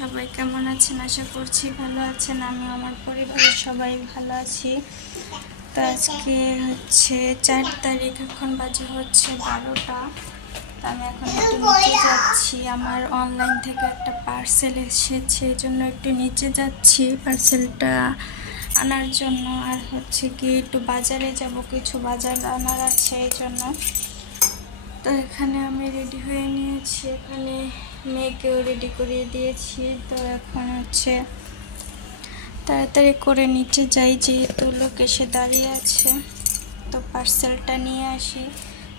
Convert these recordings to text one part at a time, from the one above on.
সবাই কেমন আছেন? আশা করছি ভালো আছেন। আমি আমার পরিবারের সবাই ভালো আছি। তো আজকে হচ্ছে 4 তারিখ, এখন বাজে হচ্ছে 12টা। তো আমি এখন একটু নিচে যাচ্ছি। আমার অনলাইন থেকে একটা পার্সেল এসেছে, এই জন্য একটু নিচে যাচ্ছি পার্সেলটা আনার জন্য। আর হচ্ছে কি একটু বাজারে যাব, কিছু বাজার আনার আছে এই জন্য। তো এখানে আমি রেডি হয়ে নিয়েছি, এখানে মেয়েকেও রেডি করিয়ে দিয়েছি। তো এখন হচ্ছে তাড়াতাড়ি করে নিচে যাই, যেহেতু লোক এসে দাঁড়িয়ে আছে। তো পার্সেলটা নিয়ে আসি,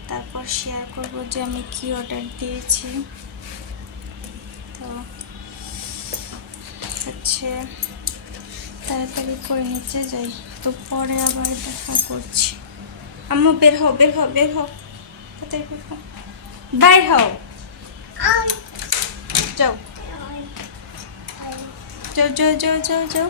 তারপর শেয়ার করব যে আমি কি অর্ডার দিয়েছি। তো হচ্ছে তাড়াতাড়ি করে নিচে যাই, তো পরে আবার দেখা করছি। আম্মু বের হও, বের হও, বের হও, তাড়াতাড়ি বের হও, বাইর হও, যাও যাও যাও যাও যাও যাও।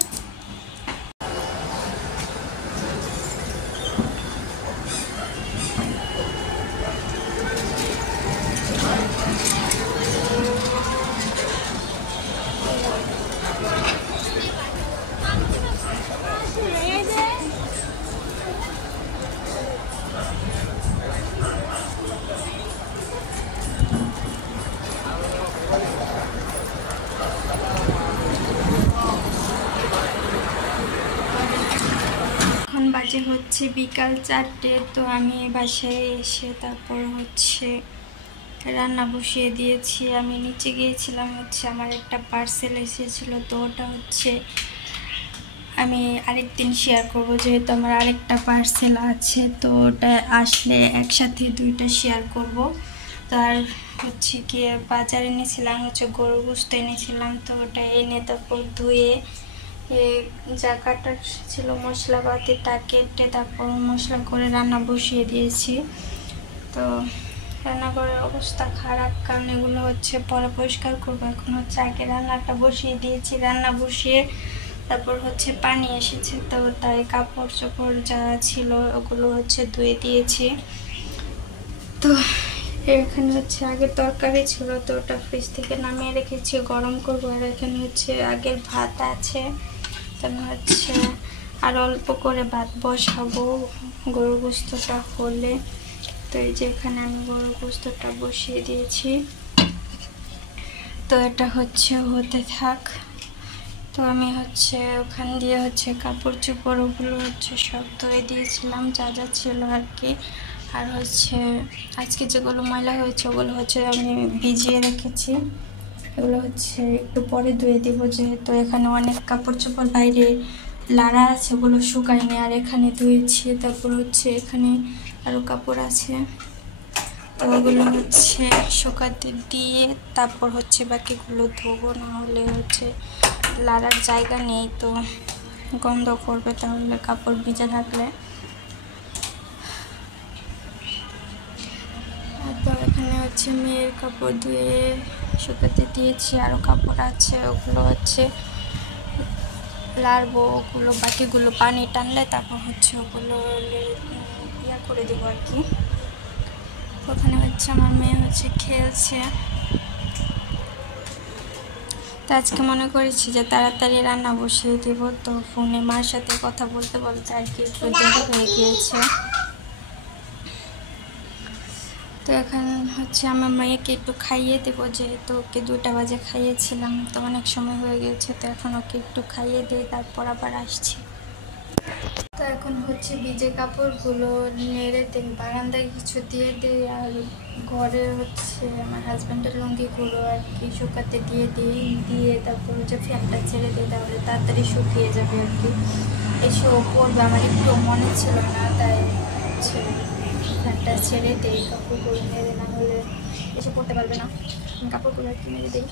বাজে হচ্ছে বিকাল 4টে। তো আমি বাসায় এসে তারপর হচ্ছে রান্না বসিয়ে দিয়েছি। আমি নিচে গিয়েছিলাম, হচ্ছে আমার একটা পার্সেল এসেছিলো, তো ওটা হচ্ছে আমি আরেকদিন শেয়ার করব, যেহেতু আমার আরেকটা পার্সেল আছে। তো ওটা আসলে একসাথে দুইটা শেয়ার করব। তো আর হচ্ছে কি বাজারে এনেছিলাম, হচ্ছে গরুর গোশত এনেছিলাম। তো ওটা এনে তারপর ধুয়ে যা কাটার ছিল মশলাপাতি তা কেটে তারপর মশলা করে রান্না বসিয়ে দিয়েছি। তো রান্নাঘরের অবস্থা খারাপ, কারণ এগুলো হচ্ছে পরে পরিষ্কার করবো। এখন হচ্ছে আগে রান্নাটা বসিয়ে দিয়েছি, রান্না বসিয়ে তারপর হচ্ছে পানি এসেছে, তো তাই কাপড় চোপড় যা ছিল ওগুলো হচ্ছে ধুয়ে দিয়েছি। তো এখানে হচ্ছে আগে তরকারি ছিল, তো ওটা ফ্রিজ থেকে নামিয়ে রেখেছি, গরম করবো। আর এখানে হচ্ছে আগের ভাত আছে, তারপর হচ্ছে আর অল্প করে ভাত বসাবো গরুর গোশতটা হলে। তো এই যে এখানে আমি গরুর গোশতটা বসিয়ে দিয়েছি, তো এটা হচ্ছে হতে থাক। তো আমি হচ্ছে ওখান দিয়ে হচ্ছে কাপড় চোপড় ওগুলো হচ্ছে সব ধুয়ে দিয়েছিলাম, যা যা ছিল আর কি। আর হচ্ছে আজকে যেগুলো ময়লা হয়েছে ওগুলো হচ্ছে আমি ভিজিয়ে রেখেছি, এগুলো হচ্ছে একটু পরে ধুয়ে দেবো, যেহেতু এখানে অনেক কাপড় চোপড় বাইরে লাড়া আছে, ওগুলো শুকায়নি। আর এখানে ধুয়েছি, তারপর হচ্ছে এখানে আরও কাপড় আছে, তো ওগুলো হচ্ছে শুকাতে দিয়ে তারপর হচ্ছে বাকিগুলো ধোবো, না হলে হচ্ছে লাড়ার জায়গা নেই, তো গন্ধ করবে তাহলে কাপড় ভিজে থাকলে। তারপর এখানে হচ্ছে মেয়ের কাপড় ধুয়ে শুকাতে দিয়েছি, আরও কাপড় আছে, ওগুলো হচ্ছে লাড়বো। ওগুলো বাকিগুলো পানি টানলে তারপর হচ্ছে ওগুলো ইয়া করে দেবো আর কি। ওখানে হচ্ছে আমার মেয়ে হচ্ছে খেলছে। তো আজকে মনে করেছি যে তাড়াতাড়ি রান্না বসিয়ে দেবো, তো ফোনে মার সাথে কথা বলতে বলতে আর কি একটু দেরি হয়ে গিয়েছে। তো এখন হচ্ছে আমার মেয়েকে একটু খাইয়ে দেবো, যেহেতু ওকে 2টা বাজে খাইয়েছিলাম, তো অনেক সময় হয়ে গেছে। তো এখন ওকে একটু খাইয়ে দিয়ে তারপর আবার আসছি। তো এখন হচ্ছে ভিজে কাপড়গুলো নেড়ে দিই, বারান্দায় কিছু দিয়ে দিই, আর ঘরে হচ্ছে আমার হাজব্যান্ডের লুঙ্গিগুলো আর কি শুকাতে দিয়ে তারপর হচ্ছে ফ্যানটা ছেড়ে দিই, তাহলে তাড়াতাড়ি শুকিয়ে যাবে আর কি। এসেও পরবে, আমার একটু মনে ছিল না, তাই হচ্ছে ফ্যানটা ছেড়ে দিই, কাপড়গুলো নেড়ে, না হলে এসে পড়তে পারবে না। কাপড়গুলো আর কি নেড়ে দিই।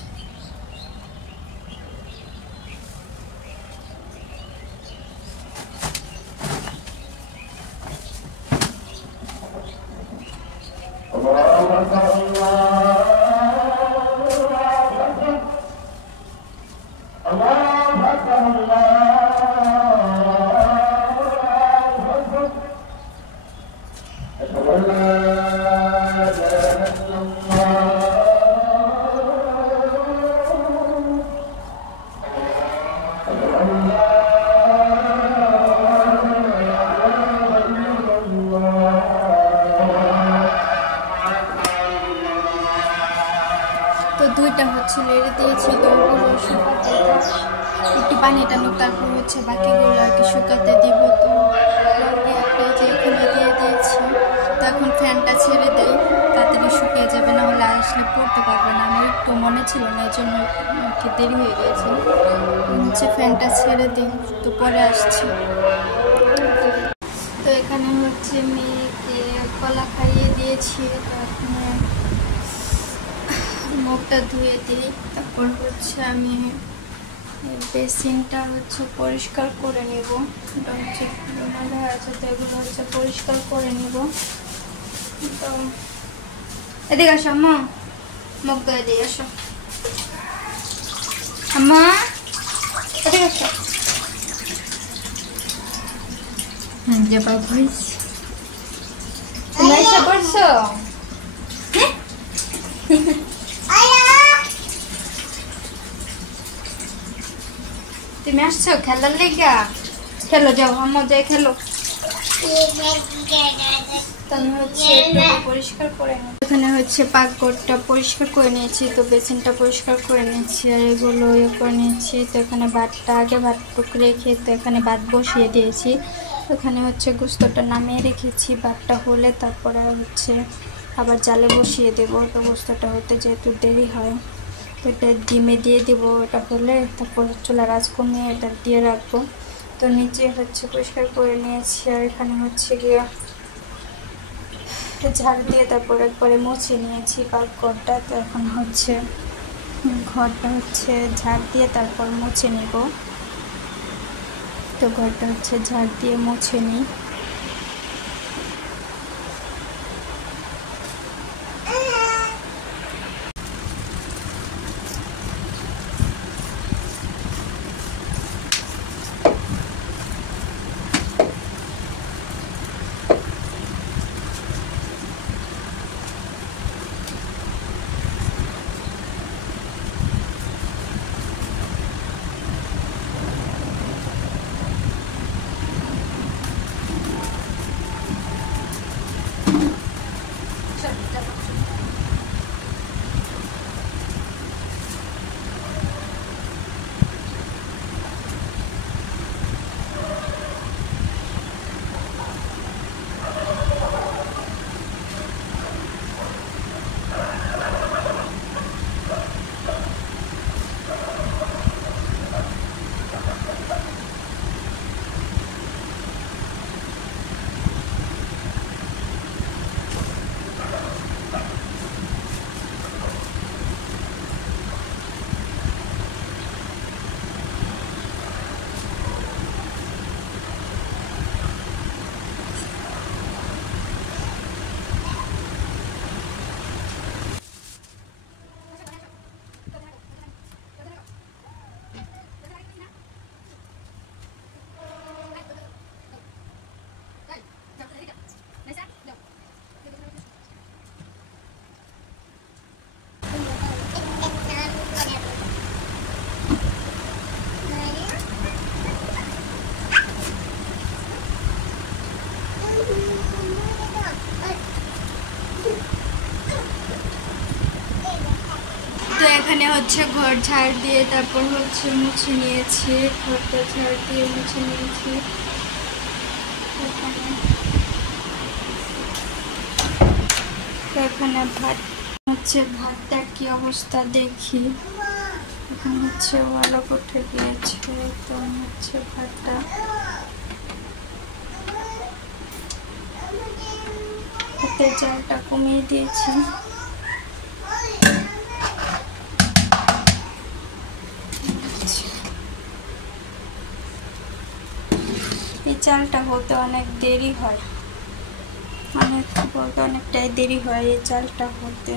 হচ্ছে নেড়ে দিয়েছি, তো ওগুলো শুকাতে একটু পানি টানুক, তারপর হচ্ছে বাকিগুলো আর কি শুকাতে দিব। তো যে এখানে দিয়ে দিয়েছি, তো এখন ফ্যানটা ছেড়ে দেয়, তাড়াতাড়ি শুকিয়ে যাবে, না হলে আসলে পড়তে পারবে না। আমার একটু মনে ছিল না, এই জন্য একটু দেরি হয়ে গিয়েছে। হচ্ছে ফ্যানটা ছেড়ে দিই, তো পরে আসছি। তো এখানে হচ্ছে মেয়েকে কলা খাইয়ে দিয়েছি, তো এখানে মুখটা ধুয়ে দিই। তারপর হচ্ছে আমি বেসিনটা হচ্ছে পরিষ্কার করে নেব। এটা হচ্ছে ময়লা আছে, তো এগুলো হচ্ছে পরিষ্কার করে নেব। তো এদিকে আসো আম্মা, মুখ ধুয়ে দিয়ে আসো আম্মা, এদিকে আসো। যে বাবুইস তুমি এসে পড়ছো? তুমি আসছো খেলার লেগা? খেলো, যাও আম্মা, যাই খেলো। পরিষ্কার করে এখানে হচ্ছে পাকঘরটা পরিষ্কার করে নিয়েছি, তো বেসিনটা পরিষ্কার করে নিয়েছি, আর এগুলো ইয়ে করে নিয়েছি। তো এখানে ভাতটা আগে ভাতটুকু রেখে, তো এখানে ভাত বসিয়ে দিয়েছি। এখানে হচ্ছে গোস্তটা নামিয়ে রেখেছি, ভাতটা হলে তারপরে হচ্ছে আবার জালে বসিয়ে দেব। তো গোস্তটা হতে যেহেতু দেরি হয়, তো এটা ডিমে দিয়ে দেবো। এটা হলে তারপর চুলার আঁচ কমিয়ে এটা দিয়ে রাখবো। তো নিচে হচ্ছে পরিষ্কার করে নিয়েছি, আর এখানে হচ্ছে গিয়ে ঝাড় দিয়ে তারপর একবারে মুছে নিয়েছি পাকঘরটা। তো এখন হচ্ছে ঘরটা হচ্ছে ঝাড় দিয়ে তারপর মুছে নিব। তো ঘরটা হচ্ছে ঝাড় দিয়ে মুছে নিই। তো এখানে হচ্ছে ঘর ঝাড় দিয়ে তারপর হচ্ছে মুছে নিয়েছি, ঘরটা ঝাড় দিয়ে মুছে নিয়েছি। এখানে ভাত হচ্ছে, ভাতটা কি অবস্থা দেখি। এখানে হচ্ছে ভালো উঠে গিয়েছে, তো হচ্ছে ভাতটা হাতে জালটা কমিয়ে দিয়েছি। এই চালটা হতে অনেক দেরি হয়, অনেকটাই দেরি হয় এই চালটা হতে।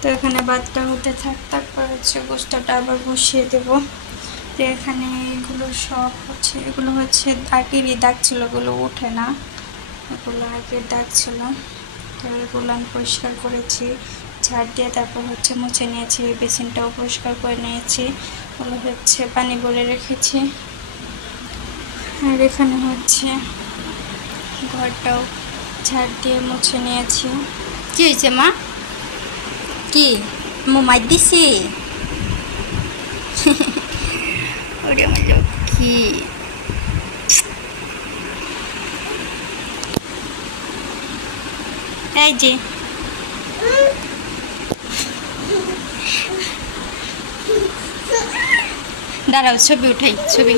তো এখানে ভাতটা হতে থাক, তারপর হচ্ছে গোস্তটা আবার বসিয়ে দেব। তো এখানে এগুলো সব হচ্ছে, এগুলো হচ্ছে আগেরই দাগ ছিল, এগুলো ওঠে না, এগুলো আগের দাগ ছিল। তো এগুলো আমি পরিষ্কার করেছি ঝাড় দিয়ে, তারপর হচ্ছে মুছে নিয়েছি। বেসিনটাও পরিষ্কার করে নিয়েছি, ওগুলো হচ্ছে পানি ভরে রেখেছি। আর এখানে হচ্ছে ঘরটাও ঝাড় দিয়ে মুছে নিয়েছি। কি হয়েছে মা? কি মোমাই দিছি? ওরে আমার লক্ষ্মী। এই যে দাঁড়াও, ছবি উঠাই, ছবি।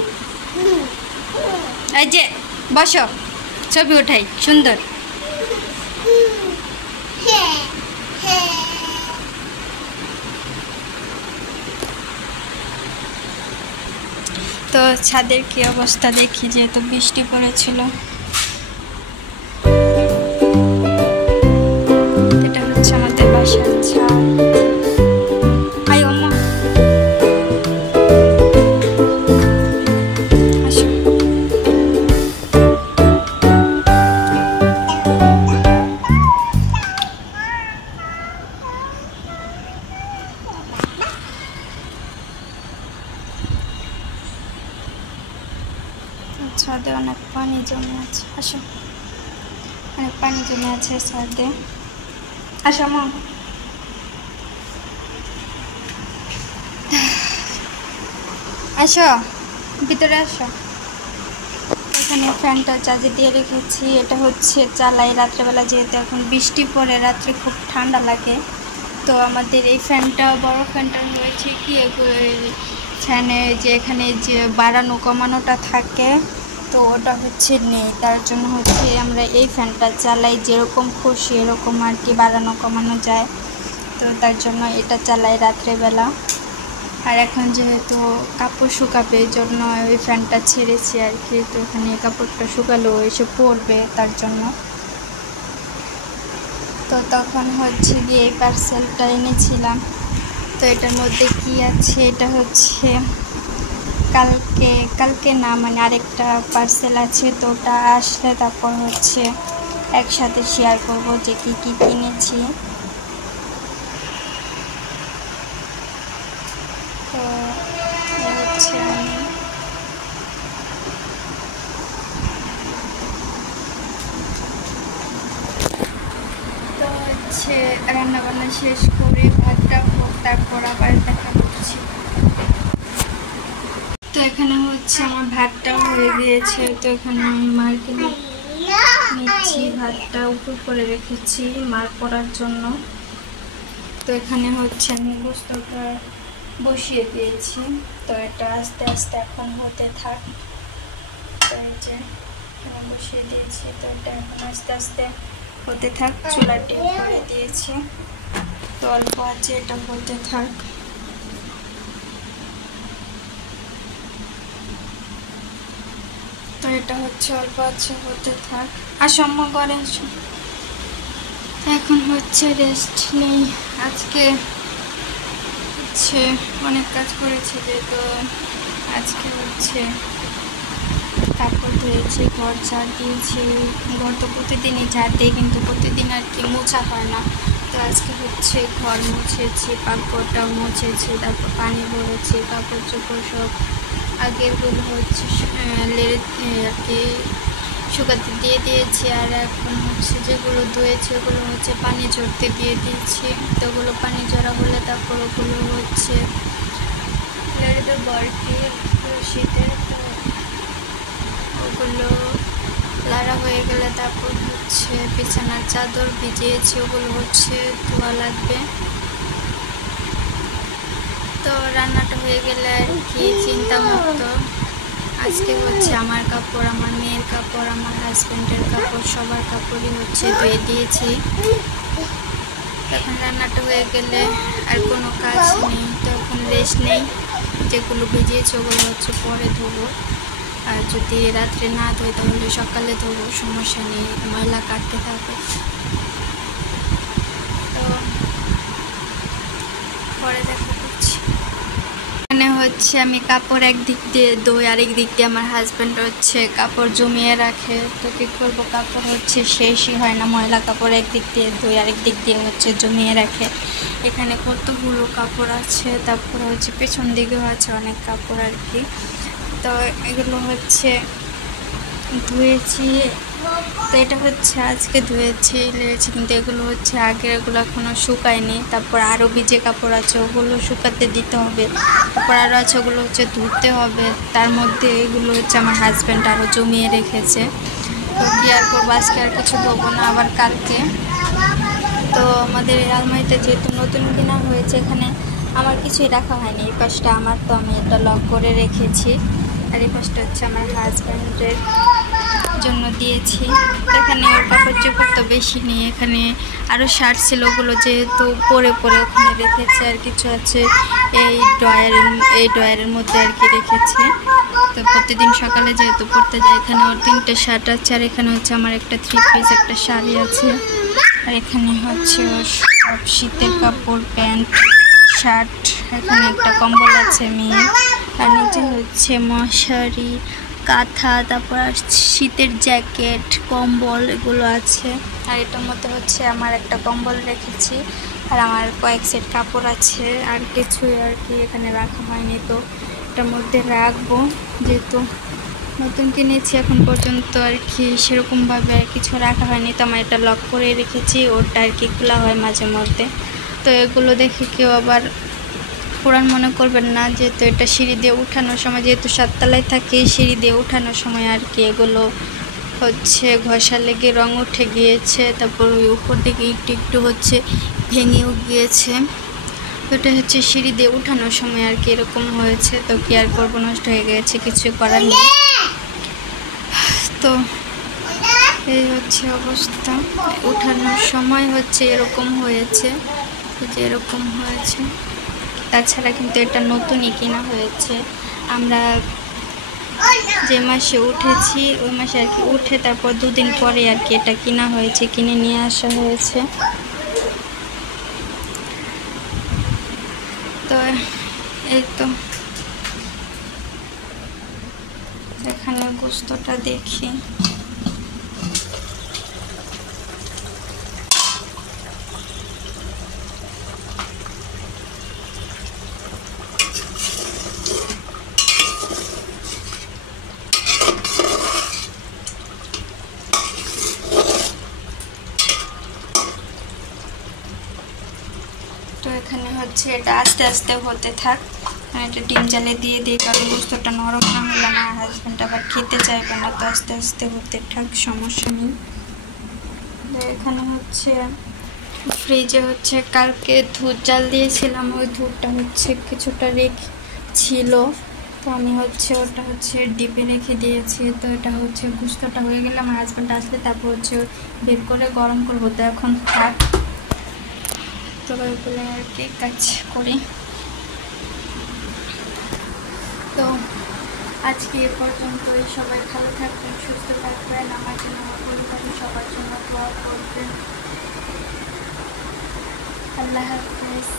এই যে বসো, ছবি উঠাই সুন্দর। তো ছাদের কি অবস্থা দেখি, যেহেতু বৃষ্টি পড়েছিল। এটা হচ্ছে আমাদের বাসার ছাদ। আই ওমা, আসো। ছাদে অনেক পানি জমে আছে, আসো। অনেক পানি জমে আছে ছাদে, আসো মা। আসো ভিতরে আসো। এখানে ফ্যানটা চার্জে দিয়ে রেখেছি। এটা হচ্ছে চালাই রাত্রেবেলা, যেহেতু এখন বৃষ্টি পড়ে, রাত্রে খুব ঠান্ডা লাগে। তো আমাদের এই ফ্যানটা, বড় ফ্যানটা হয়েছে কি, ফ্যানে যে এখানে যে বাড়ানো কমানোটা থাকে, তো ওটা হচ্ছে নেই। তার জন্য হচ্ছে আমরা এই ফ্যানটা চালাই, যেরকম খুশি এরকম আর কি বাড়ানো কমানো যায়। তো তার জন্য এটা চালাই রাত্রেবেলা। আর এখন যেহেতু কাপড় শুকাবে, এই জন্য ওই ফ্যানটা ছেড়েছি আর কি। তো এখানে কাপড়টা শুকালো এসে পড়বে, তার জন্য। তো তখন হচ্ছে গিয়ে এই পার্সেলটা এনেছিলাম। তো এটার মধ্যে কি আছে, এটা হচ্ছে কালকে না, মানে আরেকটা পার্সেল আছে। তো ওটা আসলে তারপর হচ্ছে একসাথে শেয়ার করব যে কি কি কিনেছি। তো হচ্ছে আমি তো হচ্ছে রান্নাবান্না শেষ করে ভাতটা হোক, তারপর আবার দেখা করছি। তো এখানে হচ্ছে আমার ভাতটা হয়ে গিয়েছে। তো এখানে আমি মারকে নিচ্ছি, ভাতটা উপর করে রেখেছি মার পড়ার জন্য। তো এখানে হচ্ছে আমি গোস্তটা বসিয়ে দিয়েছি। তো এটা আস্তে আস্তে এখন হতে থাক। তো এই যে এখানে বসিয়ে দিয়েছি। তো এটা এখন আস্তে আস্তে হতে থাক। চুলাটি করে দিয়েছি, তো অল্প আছে, এটা হতে থাক। তো এটা হচ্ছে অল্প আছে, হতে থাক। আসম্ম করে আসো। এখন হচ্ছে রেস্ট নেই। আজকে হচ্ছে অনেক কাজ করেছি, যেহেতু আজকে হচ্ছে কাপড় ধুয়েছি, ঘর ঝাড় দিয়েছি। ঘর তো প্রতিদিনই ঝাড় দিই, কিন্তু প্রতিদিন আর কি মোছা হয় না। তো আজকে হচ্ছে ঘর মুছেছি, পাকঘরটাও মুছেছি, তারপর পানি ভরেছি, কাপড় চোপড় সব আগেরগুলো হচ্ছে আর কি শুকাতে দিয়ে দিয়েছি। আর এখন হচ্ছে যেগুলো ধুয়েছি ওগুলো হচ্ছে পানি ঝরতে দিয়ে দিয়েছি। তো ওগুলো পানি ঝরা হলে তারপর ওগুলো হচ্ছে বরফি শীতের, তো ওগুলো লাড়া হয়ে গেলে তারপর হচ্ছে বিছানার চাদর ভিজিয়েছি, ওগুলো হচ্ছে ধোয়া লাগবে। তো রান্নাটা হয়ে গেলে আর কি চিন্তা মুক্ত। আজকে হচ্ছে আমার কাপড়, আমার মেয়ের কাপড়, আমার হাজব্যান্ডের কাপড়, সবার কাপড়ই হচ্ছে ধুয়ে দিয়েছি। তখন রান্নাটা হয়ে গেলে আর কোনো কাজ নেই, তখন রেস্ট নেই। যেগুলো ভিজিয়েছি ওগুলো হচ্ছে পরে ধোবো। আর যদি রাত্রে না ধোই তাহলে সকালে ধোবো, সমস্যা নেই, ময়লা কাটতে থাকবে। তো পরে দেখা করছি। এখানে হচ্ছে আমি কাপড় একদিক দিয়ে ধুই, আরেক দিক দিয়ে আমার হাজব্যান্ড হচ্ছে কাপড় জমিয়ে রাখে। তো কী করবো, কাপড় হচ্ছে শেষই হয় না। ময়লা কাপড় একদিক দিয়ে ধুই, আরেক দিক দিয়ে হচ্ছে জমিয়ে রাখে। এখানে কতগুলো কাপড় আছে, তারপর হচ্ছে পেছন দিকেও আছে অনেক কাপড় আর কি। তো এগুলো হচ্ছে ধুয়েছি, তো এটা হচ্ছে আজকে ধুয়েছি লেগেছে, কিন্তু এগুলো হচ্ছে আগের, এগুলো এখনও শুকায়নি। তারপর আরও ভিজে কাপড় আছে, ওগুলো শুকাতে দিতে হবে। তারপর আরও আছে, ওগুলো হচ্ছে ধুতে হবে। তার মধ্যে এগুলো হচ্ছে আমার হাজব্যান্ড আরও জমিয়ে রেখেছে। তো কি আর করবো, আজকে আর কিছু ধোবো না, আবার কালকে। তো আমাদের এই আলমারিটা যেহেতু নতুন কেনা হয়েছে, এখানে আমার কিছুই রাখা হয়নি। এই পাশটা আমার, তো আমি এটা লক করে রেখেছি। আর এই পাশটা হচ্ছে আমার হাজব্যান্ডের জন্য দিয়েছি। এখানে ওর কাপড় চোপড় তো বেশি নেই, এখানে আরও শার্ট ছিল, ওগুলো যেহেতু পরে পরে ওখানে রেখেছে। আর কিছু আছে এই ড্রয়ারের মধ্যে আর কি রেখেছে। তো প্রতিদিন সকালে যেহেতু পড়তে যায়, এখানে ওর 3টে শার্ট আছে, আর এখানে হচ্ছে আমার একটা 3 পিস একটা শাড়ি আছে। আর এখানে হচ্ছে ওর সব শীতের কাপড়, প্যান্ট, শার্ট। এখানে একটা কম্বল আছে মেয়ের। আর নিচে হচ্ছে মশারি, কাঁথা, তারপর শীতের জ্যাকেট, কম্বল এগুলো আছে। আর এটার মধ্যে হচ্ছে আমার একটা কম্বল রেখেছি, আর আমার কয়েক সেট কাপড় আছে। আর কিছুই আর কি এখানে রাখা হয়নি, তো এটার মধ্যে রাখবো। যেহেতু নতুন কিনেছি, এখন পর্যন্ত আর কি সেরকমভাবে আর কিছু রাখা হয়নি, তো আমার এটা লক করে রেখেছি। ওটা আর কি খোলা হয় মাঝে মধ্যে। তো এগুলো দেখে কেউ আবার পুরান মনে করবেন না, যেহেতু এটা সিঁড়ি দিয়ে উঠানোর সময়, যেহেতু 7 তলায় থাকে, সিঁড়ি দিয়ে উঠানোর সময় আর কি এগুলো হচ্ছে ঘষা লেগে রং উঠে গিয়েছে। তারপর ওই উপর দিকে একটু একটু হচ্ছে ভেঙেও গিয়েছে। তো এটা হচ্ছে সিঁড়ি দিয়ে উঠানোর সময় আর কি এরকম হয়েছে। তো কি আর করবো, নষ্ট হয়ে গেছে, কিছু করার নেই। তো এই হচ্ছে অবস্থা, উঠানোর সময় হচ্ছে এরকম হয়েছে, যে এরকম হয়েছে। তাছাড়া কিন্তু এটা নতুনই কেনা হয়েছে। আমরা যে মাসে উঠেছি ওই মাসে আর কি উঠে তারপর 2 দিন পরে আর কি এটা কেনা হয়েছে, কিনে নিয়ে আসা হয়েছে। তো এই তো এখানে গোস্তটা দেখি। তো এখানে হচ্ছে এটা আস্তে আস্তে হতে থাক, এটা ডিম জালে দিয়ে দিই, কারণ গোস্তটা নরম না হলে আমার হাজব্যান্ড আবার খেতে চাইবে না। তো আস্তে আস্তে হতে থাক, সমস্যা নেই। এখানে হচ্ছে ফ্রিজে হচ্ছে কালকে দুধ জাল দিয়েছিলাম, ওই দুধটা হচ্ছে কিছুটা ছিল, তো আমি হচ্ছে ওটা হচ্ছে ডিপে রেখে দিয়েছি। তো এটা হচ্ছে গোস্তটা হয়ে গেলে আমার হাজব্যান্ড আসলে তারপর হচ্ছে বের করে গরম করবো। তো এখন থাক, তো এগুলো আর কি কাজ করি। তো আজকে এ পর্যন্তই। সবাই ভালো থাকবেন, সুস্থ থাকবেন, আমার জন্য, আমার পরিবারের সবার জন্য দোয়া করবেন। আল্লাহ হাফেজ।